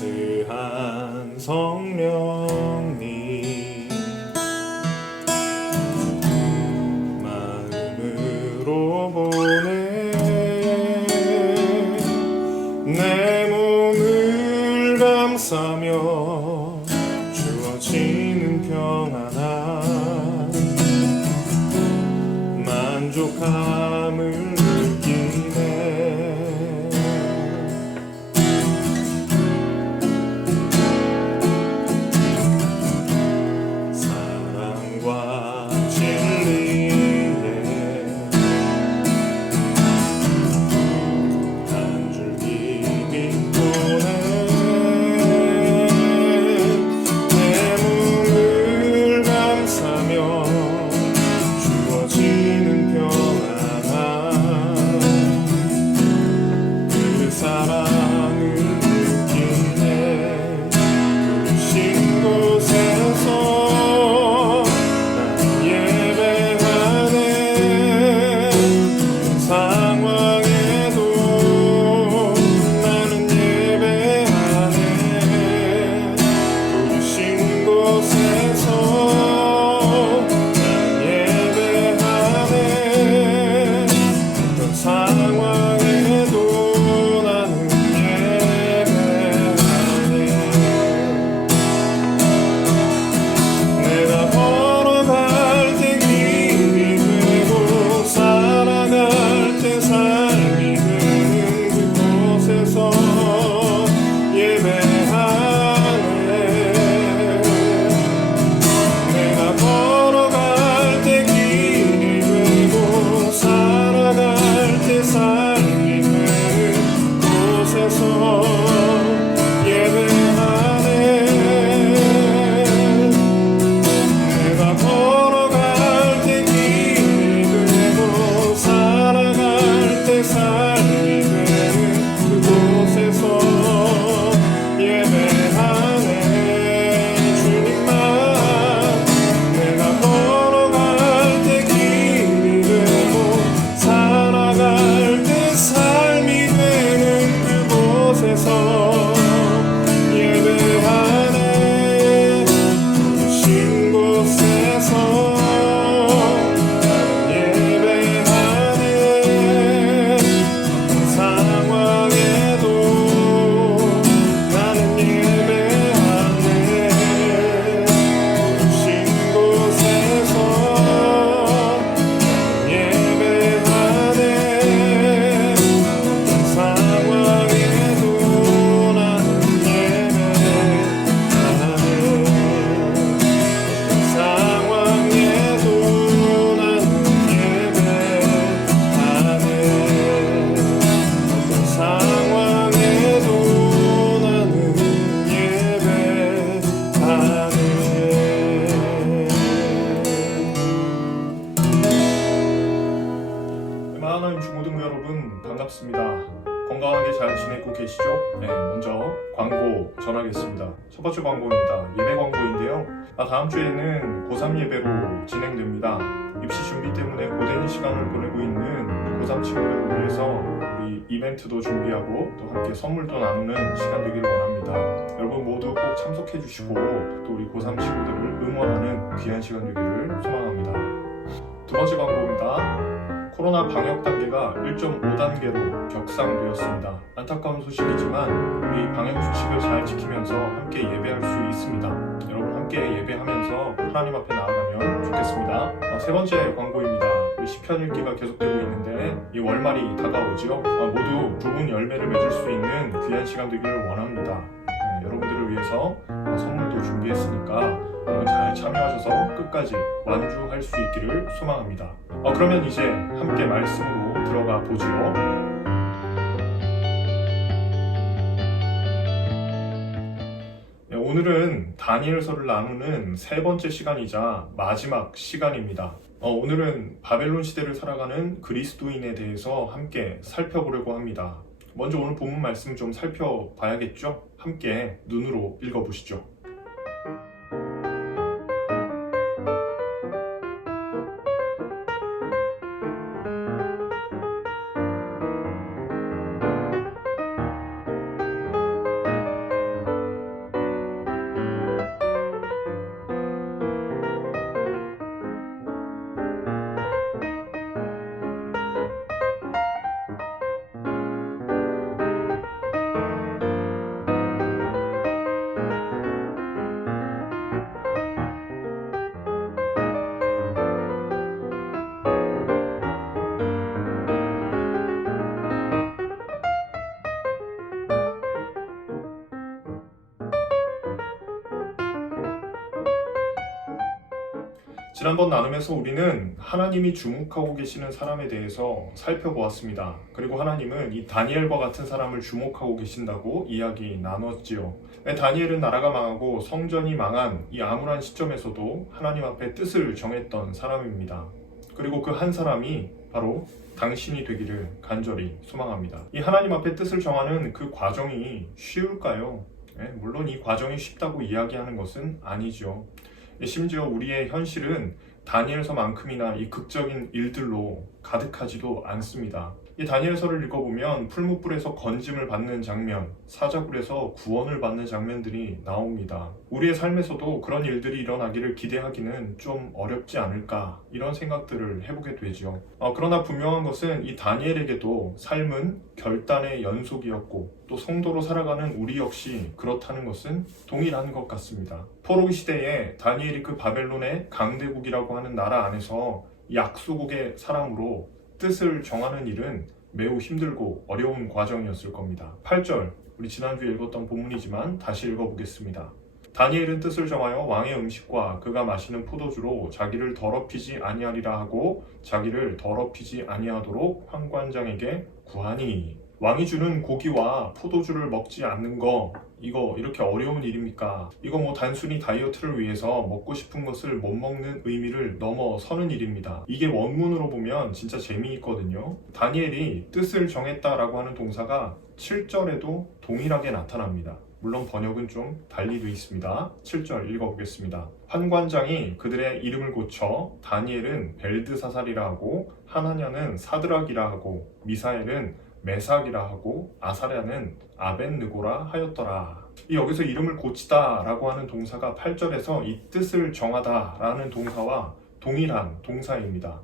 따스한 성령님 마음으로 보내 내 몸을 감싸며 주어지는 평안함 만족함을 느끼네. 사랑과 진리에 한 줄기 빛보네 내 몸을 감싸며 주어지는 평안함 그 사랑을 느끼네. 부르신 곳에서 난 예배하네. 상황에도 나는 예배하네. 부르신 곳에서 난 예배하네. 어떤 상황에도 나는 예배하네. 내가 걸어갈 때 길이 되고 살아갈 때 삶이 되는 그곳에서 예배하네. 내가 걸어갈 때 길이 되고 살아갈 때 삶이 되는 곳에서 예배하네. 내가 걸어갈 때 길이 되고 살아갈 때 삶이 되는 그곳에서 예배하네. 주님만 내가 걸어갈 때 길이 되고 살아갈 때 삶이 되는 그곳에서 예배하네. 부르신 곳에서 나는 예배하네. 어떤 상황에도 나는 예배하네. 부르신 곳에서 나는 예배하네. 어떤 상황에도 나는 예배하네. 어떤 상황에도 나는 예배하네. 어떤 상황에도 나는 예배하네. 하나님 중고등부 여러분 반갑습니다. 건강하게 잘 지내고 계시죠? 네, 먼저 광고 전하겠습니다. 첫 번째 광고입니다. 예배 광고인데요. 다음 주에는 고3 예배로 진행됩니다. 입시 준비 때문에 고된 시간을 보내고 있는 고3 친구들을 위해서 우리 이벤트도 준비하고 또 함께 선물도 나누는 시간 되기를 원합니다. 여러분 모두 꼭 참석해 주시고 또 우리 고3 친구들을 응원하는 귀한 시간 되기를 소망합니다. 두 번째 광고입니다. 코로나 방역 단계가 1.5단계로 격상되었습니다. 안타까운 소식이지만 우리 방역 수칙을 잘 지키면서 함께 예배할 수 있습니다. 여러분 함께 예배하면서 하나님 앞에 나아가면 좋겠습니다. 세 번째 광고입니다. 시편 읽기가 계속되고 있는데 이 월말이 다가오지요. 모두 좋은 열매를 맺을 수 있는 귀한 시간 되기를 원합니다. 여러분들을 위해서 선물도 준비했으니까 여러분 잘 참여하셔서 끝까지 완주할 수 있기를 소망합니다. 그러면 이제 함께 말씀으로 들어가 보지요. 오늘은 다니엘서를 나누는 세 번째 시간이자 마지막 시간입니다. 오늘은 바벨론 시대를 살아가는 그리스도인에 대해서 함께 살펴보려고 합니다. 먼저 오늘 본문 말씀 좀 살펴봐야겠죠? 함께 눈으로 읽어보시죠. 지난번 나눔에서 우리는 하나님이 주목하고 계시는 사람에 대해서 살펴보았습니다. 그리고 하나님은 이 다니엘과 같은 사람을 주목하고 계신다고 이야기 나눴지요. 다니엘은 나라가 망하고 성전이 망한 이 암울한 시점에서도 하나님 앞에 뜻을 정했던 사람입니다. 그리고 그 한 사람이 바로 당신이 되기를 간절히 소망합니다. 이 하나님 앞에 뜻을 정하는 그 과정이 쉬울까요? 물론 이 과정이 쉽다고 이야기하는 것은 아니죠. 심지어 우리의 현실은 다니엘서만큼이나 이 극적인 일들로 가득하지도 않습니다. 이 다니엘서를 읽어보면 풀무불에서 건짐을 받는 장면, 사자굴에서 구원을 받는 장면들이 나옵니다. 우리의 삶에서도 그런 일들이 일어나기를 기대하기는 좀 어렵지 않을까, 이런 생각들을 해보게 되죠. 그러나 분명한 것은 이 다니엘에게도 삶은 결단의 연속이었고 또 성도로 살아가는 우리 역시 그렇다는 것은 동일한 것 같습니다. 포로기 시대에 다니엘이 그 바벨론의 강대국이라고 하는 나라 안에서 약소국의 사람으로 뜻을 정하는 일은 매우 힘들고 어려운 과정이었을 겁니다. 8절, 우리 지난주에 읽었던 본문이지만 다시 읽어보겠습니다. 다니엘은 뜻을 정하여 왕의 음식과 그가 마시는 포도주로 자기를 더럽히지 아니하리라 하고 자기를 더럽히지 아니하도록 환관장에게 구하니. 왕이 주는 고기와 포도주를 먹지 않는 거, 이거 이렇게 어려운 일입니까? 이거 단순히 다이어트를 위해서 먹고 싶은 것을 못 먹는 의미를 넘어서는 일입니다. 이게 원문으로 보면 진짜 재미있거든요. 다니엘이 뜻을 정했다라고 하는 동사가 7절에도 동일하게 나타납니다. 물론 번역은 좀 달리 되어 있습니다. 7절 읽어보겠습니다. 환관장이 그들의 이름을 고쳐 다니엘은 벨드사살이라 하고 하나냐는 사드락이라 하고 미사엘은 메삭이라 하고 아사랴는 아벤느고라 하였더라. 여기서 이름을 고치다 라고 하는 동사가 8절에서 이 뜻을 정하다 라는 동사와 동일한 동사입니다.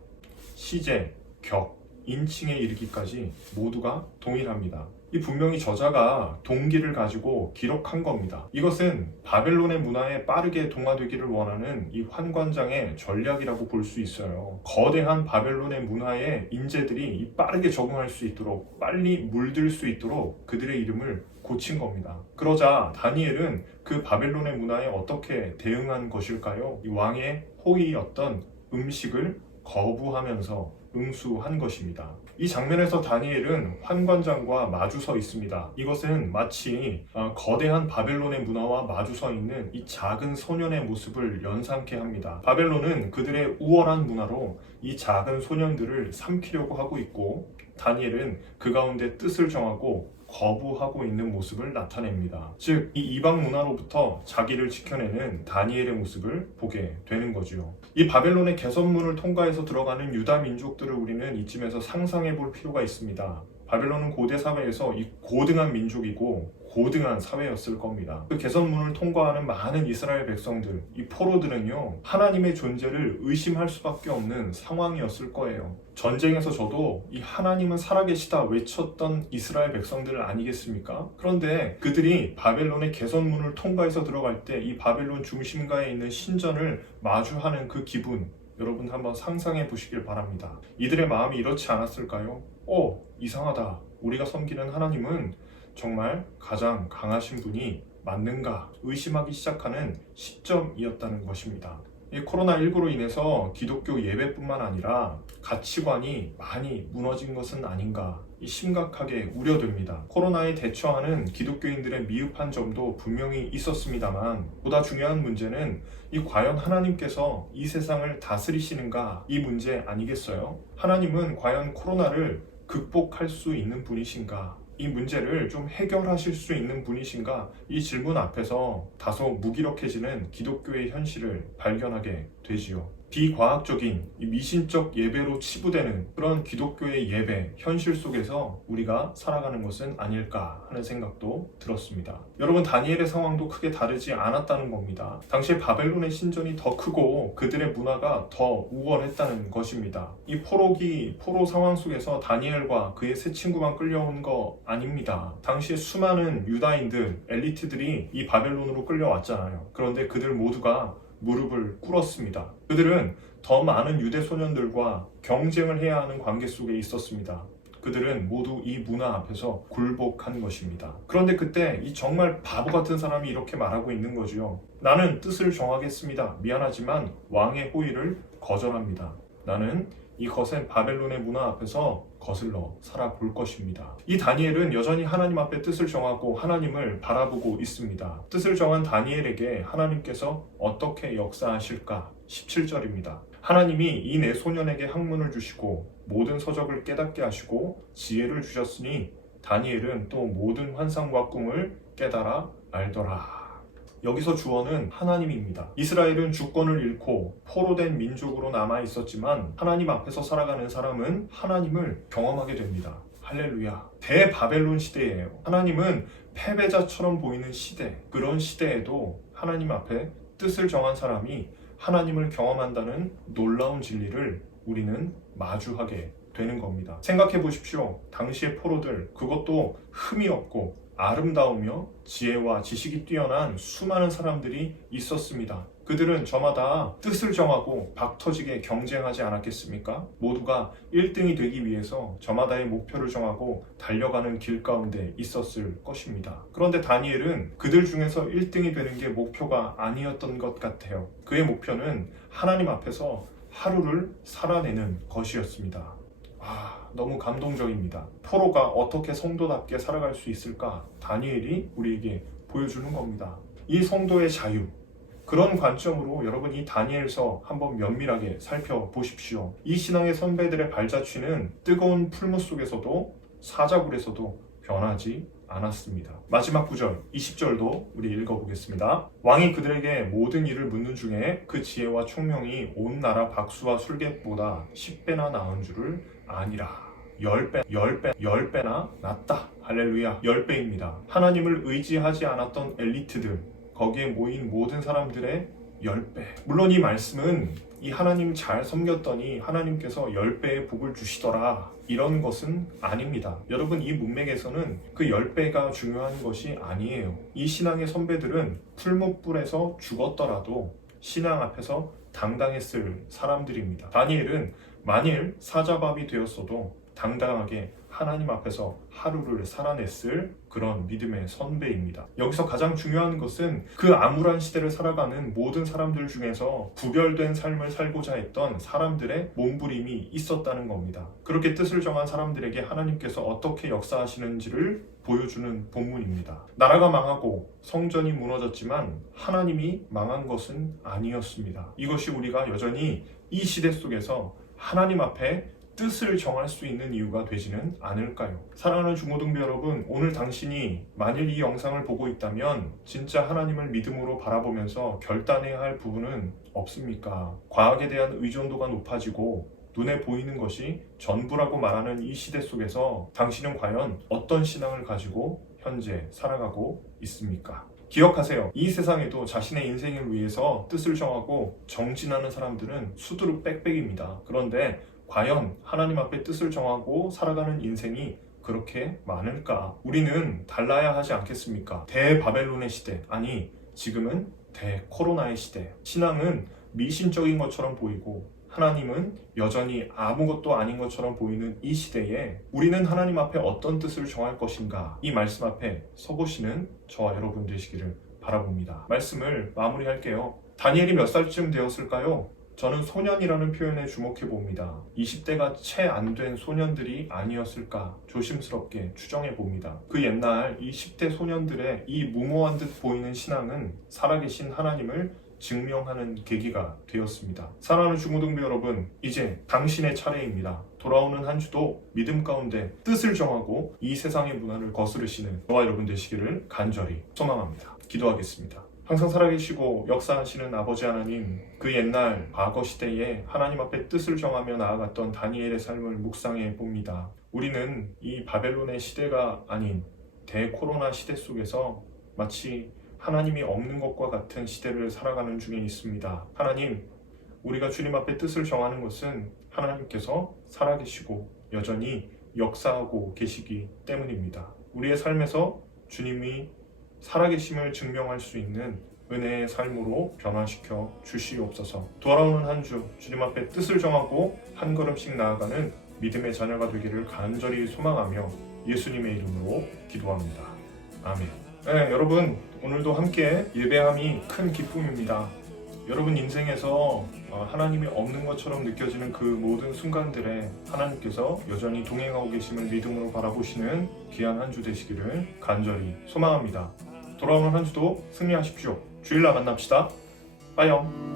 시제, 격, 인칭에 이르기까지 모두가 동일합니다. 이 분명히 저자가 동기를 가지고 기록한 겁니다. 이것은 바벨론의 문화에 빠르게 동화되기를 원하는 이 환관장의 전략이라고 볼 수 있어요. 거대한 바벨론의 문화에 인재들이 빠르게 적응할 수 있도록, 빨리 물들 수 있도록 그들의 이름을 고친 겁니다. 그러자 다니엘은 그 바벨론의 문화에 어떻게 대응한 것일까요? 이 왕의 호의였던 음식을 거부하면서 응수한 것입니다. 이 장면에서 다니엘은 환관장과 마주서 있습니다. 이것은 마치 거대한 바벨론의 문화와 마주서 있는 이 작은 소년의 모습을 연상케 합니다. 바벨론은 그들의 우월한 문화로 이 작은 소년들을 삼키려고 하고 있고, 다니엘은 그 가운데 뜻을 정하고 거부하고 있는 모습을 나타냅니다. 즉, 이 이방 문화로부터 자기를 지켜내는 다니엘의 모습을 보게 되는 거죠. 이 바벨론의 개선문을 통과해서 들어가는 유다 민족들을 우리는 이쯤에서 상상해 볼 필요가 있습니다. 바벨론은 고대 사회에서 이 고등한 민족이고 고등한 사회였을 겁니다. 그 개선문을 통과하는 많은 이스라엘 백성들, 이 포로들은요, 하나님의 존재를 의심할 수밖에 없는 상황이었을 거예요. 전쟁에서 저도 이 하나님은 살아계시다 외쳤던 이스라엘 백성들 아니겠습니까? 그런데 그들이 바벨론의 개선문을 통과해서 들어갈 때 이 바벨론 중심가에 있는 신전을 마주하는 그 기분, 여러분 한번 상상해 보시길 바랍니다. 이들의 마음이 이렇지 않았을까요? 이상하다. 우리가 섬기는 하나님은 정말 가장 강하신 분이 맞는가 의심하기 시작하는 시점이었다는 것입니다. 이 코로나19로 인해서 기독교 예배뿐만 아니라 가치관이 많이 무너진 것은 아닌가 심각하게 우려됩니다. 코로나에 대처하는 기독교인들의 미흡한 점도 분명히 있었습니다만, 보다 중요한 문제는 과연 하나님께서 이 세상을 다스리시는가, 이 문제 아니겠어요? 하나님은 과연 코로나를 극복할 수 있는 분이신가? 이 문제를 좀 해결하실 수 있는 분이신가? 이 질문 앞에서 다소 무기력해지는 기독교의 현실을 발견하게 되지요. 비과학적인 미신적 예배로 치부되는 그런 기독교의 예배 현실 속에서 우리가 살아가는 것은 아닐까 하는 생각도 들었습니다. 여러분, 다니엘의 상황도 크게 다르지 않았다는 겁니다. 당시에 바벨론의 신전이 더 크고 그들의 문화가 더 우월했다는 것입니다. 이 포로 상황 속에서 다니엘과 그의 세 친구만 끌려온 거 아닙니다. 당시에 수많은 유다인들, 엘리트들이 이 바벨론으로 끌려왔잖아요. 그런데 그들 모두가 무릎을 꿇었습니다. 그들은 더 많은 유대 소년들과 경쟁을 해야 하는 관계 속에 있었습니다. 그들은 모두 이 문화 앞에서 굴복한 것입니다. 그런데 그때 이 정말 바보 같은 사람이 이렇게 말하고 있는 거지요. 나는 뜻을 정하겠습니다. 미안하지만 왕의 호의를 거절합니다. 나는 이 거센 바벨론의 문화 앞에서 거슬러 살아볼 것입니다. 이 다니엘은 여전히 하나님 앞에 뜻을 정하고 하나님을 바라보고 있습니다. 뜻을 정한 다니엘에게 하나님께서 어떻게 역사하실까? 17절입니다. 하나님이 이 네 소년에게 학문을 주시고 모든 서적을 깨닫게 하시고 지혜를 주셨으니 다니엘은 또 모든 환상과 꿈을 깨달아 알더라. 여기서 주어는 하나님입니다. 이스라엘은 주권을 잃고 포로된 민족으로 남아 있었지만 하나님 앞에서 살아가는 사람은 하나님을 경험하게 됩니다. 할렐루야. 대바벨론 시대예요. 하나님은 패배자처럼 보이는 시대. 그런 시대에도 하나님 앞에 뜻을 정한 사람이 하나님을 경험한다는 놀라운 진리를 우리는 마주하게 되는 겁니다. 생각해 보십시오. 당시의 포로들, 그것도 흠이 없고 아름다우며 지혜와 지식이 뛰어난 수많은 사람들이 있었습니다. 그들은 저마다 뜻을 정하고 박터지게 경쟁하지 않았겠습니까? 모두가 1등이 되기 위해서 저마다의 목표를 정하고 달려가는 길 가운데 있었을 것입니다. 그런데 다니엘은 그들 중에서 1등이 되는 게 목표가 아니었던 것 같아요. 그의 목표는 하나님 앞에서 하루를 살아내는 것이었습니다. 너무 감동적입니다. 포로가 어떻게 성도답게 살아갈 수 있을까? 다니엘이 우리에게 보여주는 겁니다. 이 성도의 자유, 그런 관점으로 여러분 이 다니엘서 한번 면밀하게 살펴보십시오. 이 신앙의 선배들의 발자취는 뜨거운 풀무 속에서도 사자굴에서도 변하지 않았습니다. 마지막 구절 20절도 우리 읽어보겠습니다. 왕이 그들에게 모든 일을 묻는 중에 그 지혜와 총명이 온 나라 박수와 술객보다 10배나 나은 줄을 아니라. 10배나 낫다. 할렐루야. 10배입니다. 하나님을 의지하지 않았던 엘리트들, 거기에 모인 모든 사람들의 10배. 물론 이 말씀은 이 하나님 잘 섬겼더니 하나님께서 10배의 복을 주시더라, 이런 것은 아닙니다. 여러분, 이 문맥에서는 그 10배가 중요한 것이 아니에요. 이 신앙의 선배들은 풀무불에서 죽었더라도 신앙 앞에서 당당했을 사람들입니다. 다니엘은 만일 사자밥이 되었어도 당당하게 하나님 앞에서 하루를 살아냈을 그런 믿음의 선배입니다. 여기서 가장 중요한 것은 그 암울한 시대를 살아가는 모든 사람들 중에서 구별된 삶을 살고자 했던 사람들의 몸부림이 있었다는 겁니다. 그렇게 뜻을 정한 사람들에게 하나님께서 어떻게 역사하시는지를 보여주는 본문입니다. 나라가 망하고 성전이 무너졌지만 하나님이 망한 것은 아니었습니다. 이것이 우리가 여전히 이 시대 속에서 하나님 앞에 뜻을 정할 수 있는 이유가 되지는 않을까요? 사랑하는 중고등부 여러분, 오늘 당신이 만일 이 영상을 보고 있다면 진짜 하나님을 믿음으로 바라보면서 결단해야 할 부분은 없습니까? 과학에 대한 의존도가 높아지고 눈에 보이는 것이 전부라고 말하는 이 시대 속에서 당신은 과연 어떤 신앙을 가지고 현재 살아가고 있습니까? 기억하세요. 이 세상에도 자신의 인생을 위해서 뜻을 정하고 정진하는 사람들은 수두룩 빽빽입니다. 그런데 과연 하나님 앞에 뜻을 정하고 살아가는 인생이 그렇게 많을까? 우리는 달라야 하지 않겠습니까? 대바벨론의 시대, 아니 지금은 대코로나의 시대. 신앙은 미신적인 것처럼 보이고 하나님은 여전히 아무것도 아닌 것처럼 보이는 이 시대에 우리는 하나님 앞에 어떤 뜻을 정할 것인가? 이 말씀 앞에 서보시는 저와 여러분 되시기를 바라봅니다. 말씀을 마무리할게요. 다니엘이 몇 살쯤 되었을까요? 저는 소년이라는 표현에 주목해 봅니다. 20대가 채 안 된 소년들이 아니었을까 조심스럽게 추정해 봅니다. 그 옛날 이 10대 소년들의 이 무모한 듯 보이는 신앙은 살아계신 하나님을 증명하는 계기가 되었습니다. 사랑하는 중고등부 여러분, 이제 당신의 차례입니다. 돌아오는 한 주도 믿음 가운데 뜻을 정하고 이 세상의 문화를 거스르시는 저와 여러분 되시기를 간절히 소망합니다. 기도하겠습니다. 항상 살아계시고 역사하시는 아버지 하나님, 그 옛날 과거 시대에 하나님 앞에 뜻을 정하며 나아갔던 다니엘의 삶을 묵상해 봅니다. 우리는 이 바벨론의 시대가 아닌 대코로나 시대 속에서 마치 하나님이 없는 것과 같은 시대를 살아가는 중에 있습니다. 하나님, 우리가 주님 앞에 뜻을 정하는 것은 하나님께서 살아계시고 여전히 역사하고 계시기 때문입니다. 우리의 삶에서 주님이 살아계심을 증명할 수 있는 은혜의 삶으로 변화시켜 주시옵소서. 돌아오는 한 주 주님 앞에 뜻을 정하고 한 걸음씩 나아가는 믿음의 자녀가 되기를 간절히 소망하며 예수님의 이름으로 기도합니다. 아멘. 네, 여러분 오늘도 함께 예배함이 큰 기쁨입니다. 여러분 인생에서 하나님이 없는 것처럼 느껴지는 그 모든 순간들에 하나님께서 여전히 동행하고 계심을 믿음으로 바라보시는 귀한 한 주 되시기를 간절히 소망합니다. 돌아오는 한 주도 승리하십시오. 주일날 만납시다. 빠이영.